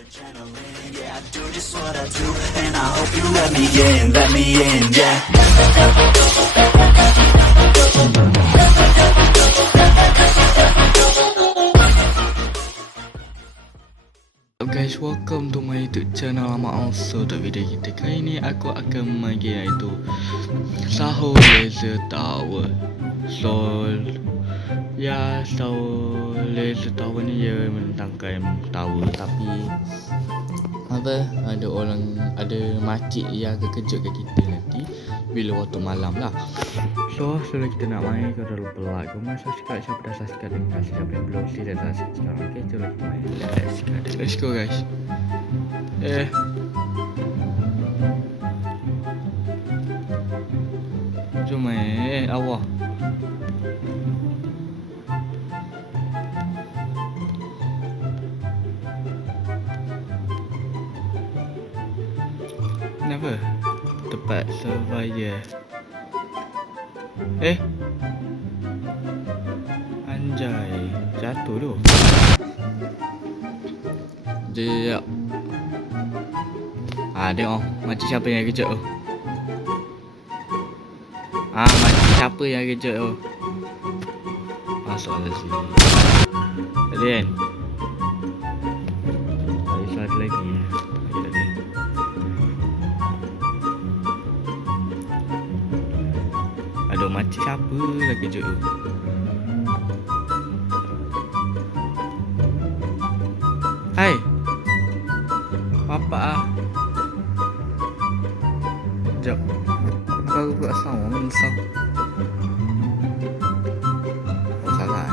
adrenaline, yeah, I do just what I do, and I hope you let me in, yeah. Guys, welcome to my YouTube channel. Also, the video kita kali ni aku akan main iaitu Sahur Laser Tower. So Laser Tower ni dia menentangkan tower, tapi ada makcik yang akan kejutkan kita nanti bila waktu malam lah. So sebelum kita nak main, kau dah lupa like, komen, subscribe. Siapa dah subscribe dan kasih, siapa yang belum, sila dah subscribe sekarang. Okay, jom kita main. Let's go guys. Jom main. Allah. Kenapa? Tempat survivor. Anjay, jatuh tu. Jap. Tengok macam siapa yang kejut tu. Macam siapa yang kejut tu. Masuklah sini. Tadi kan? Ada lagi. Tadi. Aduh, macam siapa lah kejut tu. Hai. Bapak Sekejap. Baru buat sound. Mana sound? Oh, salah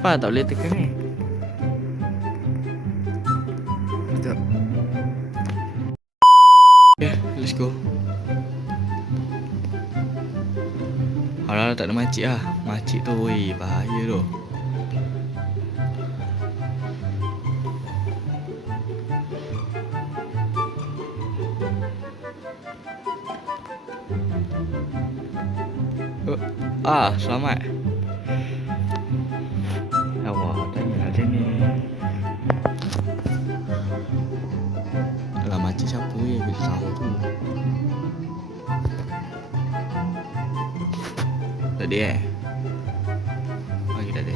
Apa tak boleh tekan ni? Sekejap. Okay, let's go. Harap tak ada makcik lah. Makcik tu bahaya tu. Selamat. Tanya macam ni. Alah, macam siapa yang bila sahur tu? Tak ada tak ada.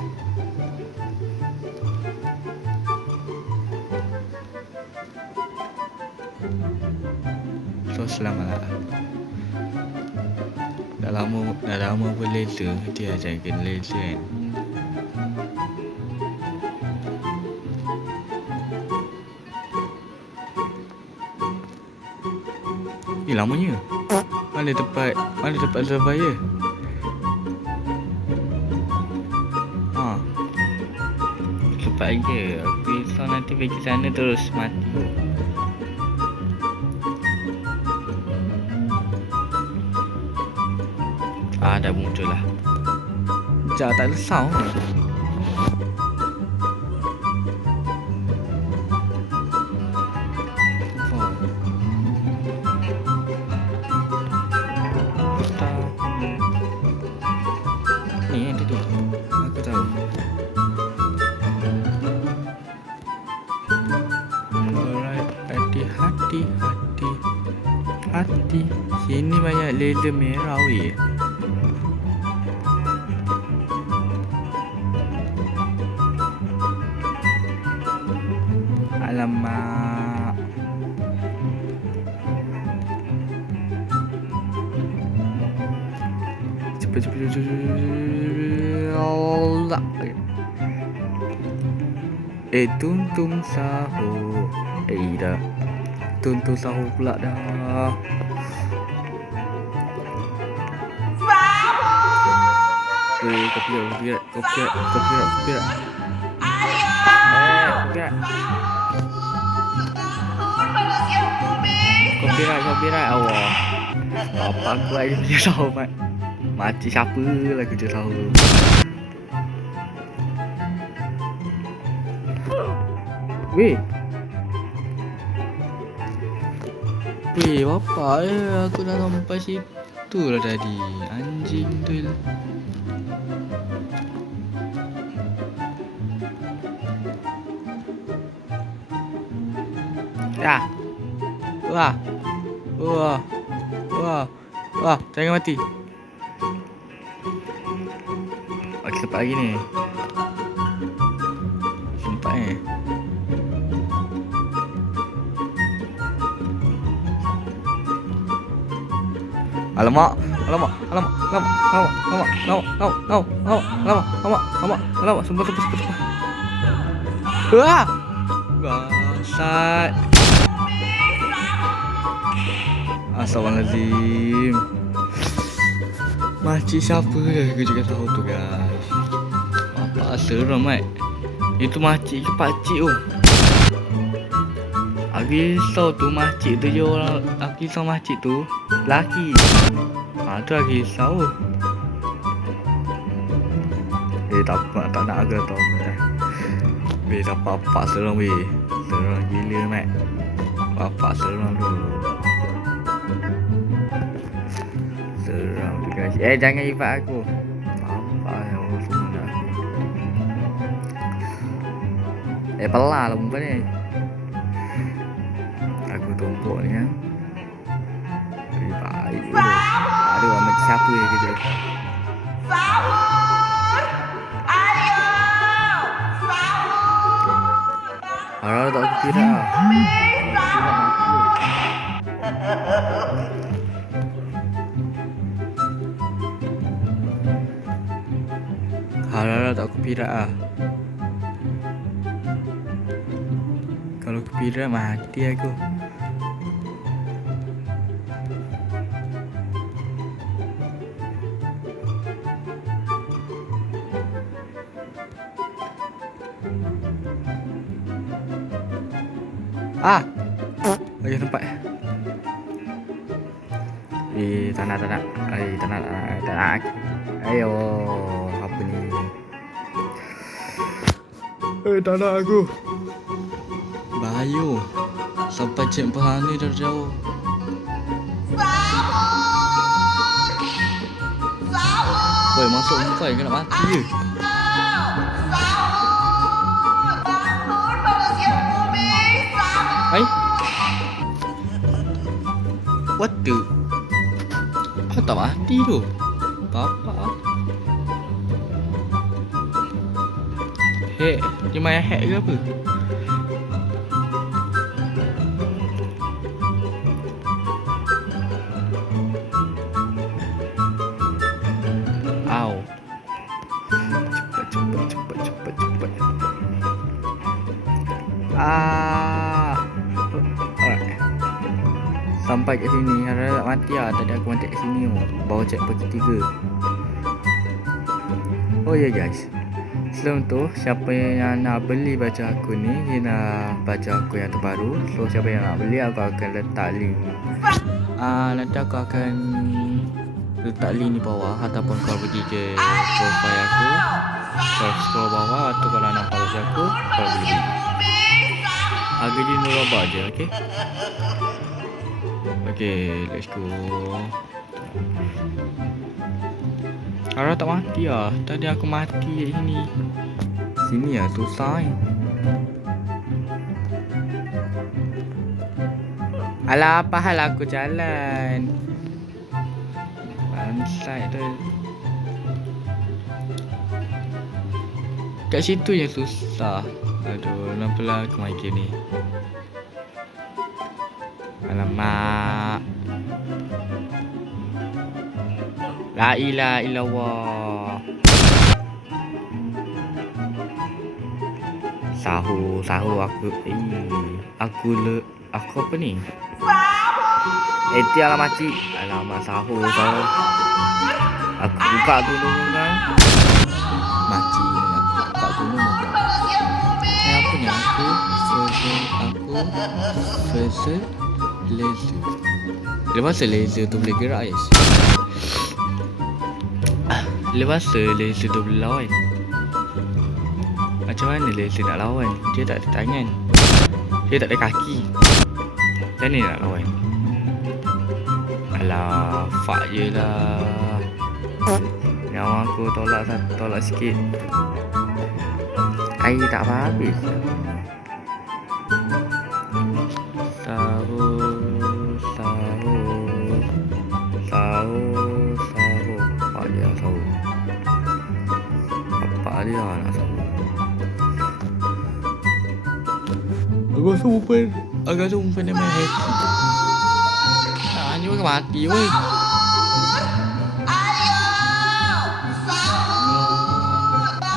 So selamat lah. Dah lama pun laser. Dia ajar kena laser kan. Lamanya. Mana tempat survivor? Cepat je. Aku risau nanti pergi sana terus mati. Dah muncul lah. Sekejap, tak ada sound. Ni yang tu. Aku tahu. Alright, hati. Sini banyak laser merah weh. Alamak. Cepat. Allah. Tuntung sahur. Dah. Tuntung sahur pula dah. Kopiat. Kopiat. Copyright Allah. Apa aku aja kerja sahur mat. Makcik siapa lah kerja sahur. Weh. Weh, apa ya? Aku dah sampai situ lah tadi. Anjing tu. Ya. Wah. Wah. Wah. Wah, jangan mati. Okey, sempat lagi ni. Sempat ni. Alamak. Sumpah. Wah. Bangsat. Astagfirullahaladzim. Makcik siapa dah kerja sahur tu guys? Apa seram mat. Itu makcik ke pakcik tu? Aku risau tu makcik tu je orang. Aku risau makcik tu lelaki. Tu aku risau. Tak nak agak tau. Tak apa seram weh. Seram gila mat. Apa seram tu. Seram tu guys. Jangan ibat aku. Apa yang aku semua aku. Pelah lah perempuan ni. Aku tumpuk ni kan. Baik tu. Ada orang macam siapa yang kerja. Sahur! Ayo! Sahur! Harap tak aku kira lah. Harap tak aku pirak lah. Kalau aku pirak mati aku. Lagi tempat. Tak nak. Ayo, apa ni? Tak nak aku. Bahaya. Sampai cek perhana dah jauh. Sahur! Woi, masuk muka kena mati je. Bangun manusia bumi! Sahur! Hai. What the? Apa tak mati tu? Apa? Hack. Dia main hack ke apa? Au. Cepat. Alright. Sampai kat sini. Harap tak mati lah. Tadi aku mati kat sini. Bawa checkpoint ketiga. Oh ya guys. Sebelum tu, siapa yang nak beli baju aku ni, dia nak baju aku yang terbaru. So siapa yang nak beli, aku akan letak link. Nanti aku akan letak link di bawah. Ataupun kau pergi ke profile aku, kau scroll bawah. Atau kalau nak follow aku, kau boleh beli. Harga dia RM100 je, okay? Okay, let's go. Harap tak mati lah. Tadi aku mati kat sini. Sini lah susah ni. Alah, apa hal aku jalan? Bangsat tu. Kat situ yang susah. Aduh, nampalah aku main game ni. Alamak. La ilaha illallah. Sahur aku. Aku apa ni? Tialah makcik. Alamak, sahur. Aku buka dulu kan. Makcik ni aku buka dulu kan. Apa ni? Aku Laser. Lepas tu laser tu boleh gerak guys. Lepas tu laser tu boleh lawan. Macam mana laser nak lawan? Dia tak ada tangan. Dia tak ada kaki. Macam mana nak lawan? Alah, fuck je lah. Nyawa aku tolak sikit. Air tak habis. Sahur. Bapak dia sahur. Bapak dia nak sahur. Agak sumpah dia main happy. Ni bukan mati weh. Ayo,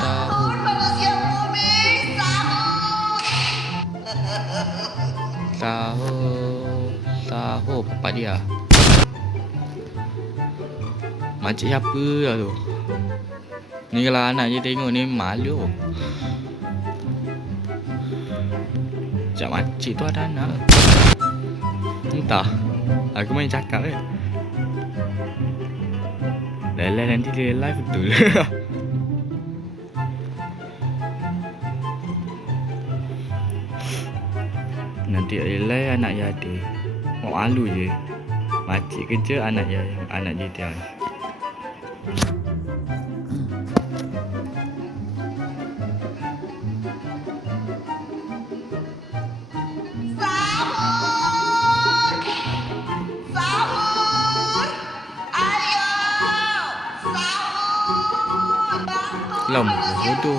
sahur manusia bumi, Sahur bapak dia. Makcik siapa lah tu? Ni kalau anak je tengok ni malu. Macam makcik tu ada anak. Entah. Aku main cakap je. Lelai nanti dia live betul. Nanti lelai anak dia ada. Malu je. Makcik kerja anak dia tiang. Lom, bodoh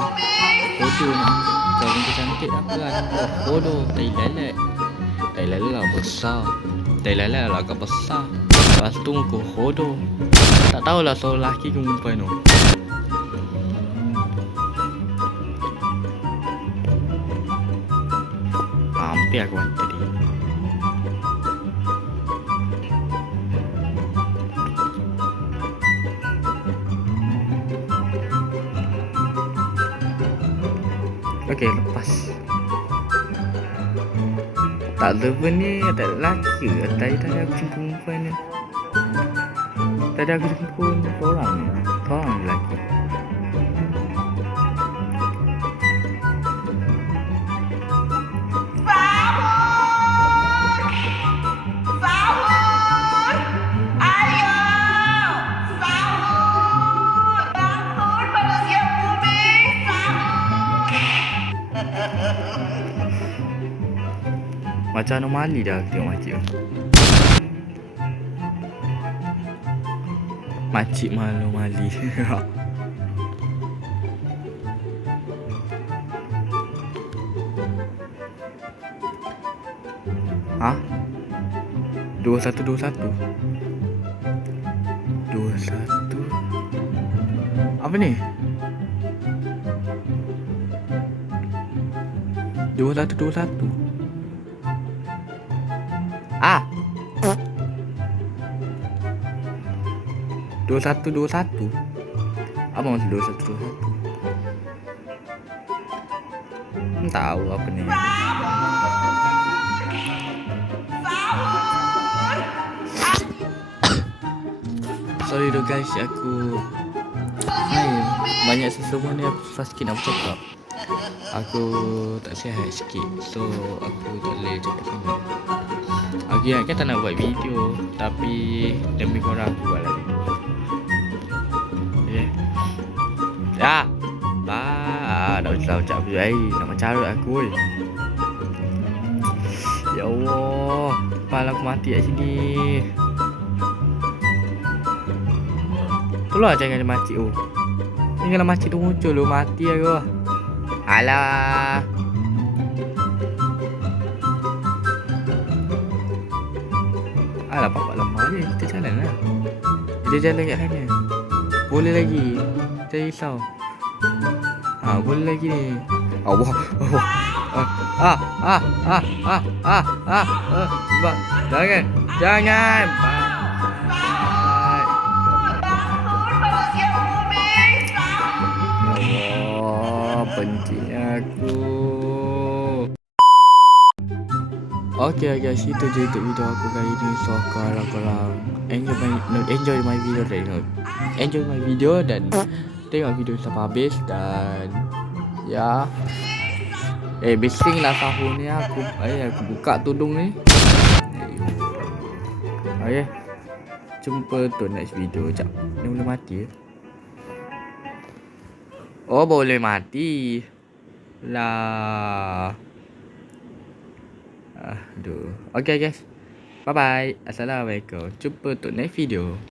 nak kau ni cantik apa lah. Bodoh, tai lalat lah besar. Tai lalat lah agak besar. Lepas tu muka bodoh. Tak tahulah soal lelaki ke perempuan tu. Hampir aku mati tadi. Okey, lepas. Tak ada pun ni, tak ada lelaki ke? Tadi aku jumpa perempuan ni. Tadi aku jumpa orang ni. Orang lelaki. Macam anomali dah aku tengok makcik tu. Makcik malu-mali. Ha? 2121. Apa ni? 2121. Ah. 2121. Apa maksud 2121? Tahu apa ni. Sorry doh guys, aku banyak sesuatu ni aku susah sikit nak bercakap. Aku tak sihat sikit, so aku tak boleh cakap sangat. Aku ingatkan tak nak buat video, tapi demi korang aku buat lagi. Okay. Ya. Dah ucap video air, nak mencarut aku weh. Ya Allah, kepala aku mati kat sini. Tolong jangan ada makcik tu. Ni kalau makcik tu muncul lu mati aku. Alah. Alah bapak lemah je. Kita jalan lah. Kita jalan kat sana. Boleh lagi. Jangan risau. Boleh lagi ni. Allah. Jangan. Bencinya aku. Okay guys, itu je untuk video aku kali ni. So kalau korang enjoy my video dan tengok video sampai habis. Dan ya, bising lah sahur ni aku buka tudung ni. Okay, jumpa tu next video. Sekejap, ni boleh mati ke? Oh, boleh mati lah. Aduh. Okay guys, bye bye. Assalamualaikum. Jumpa tu next video.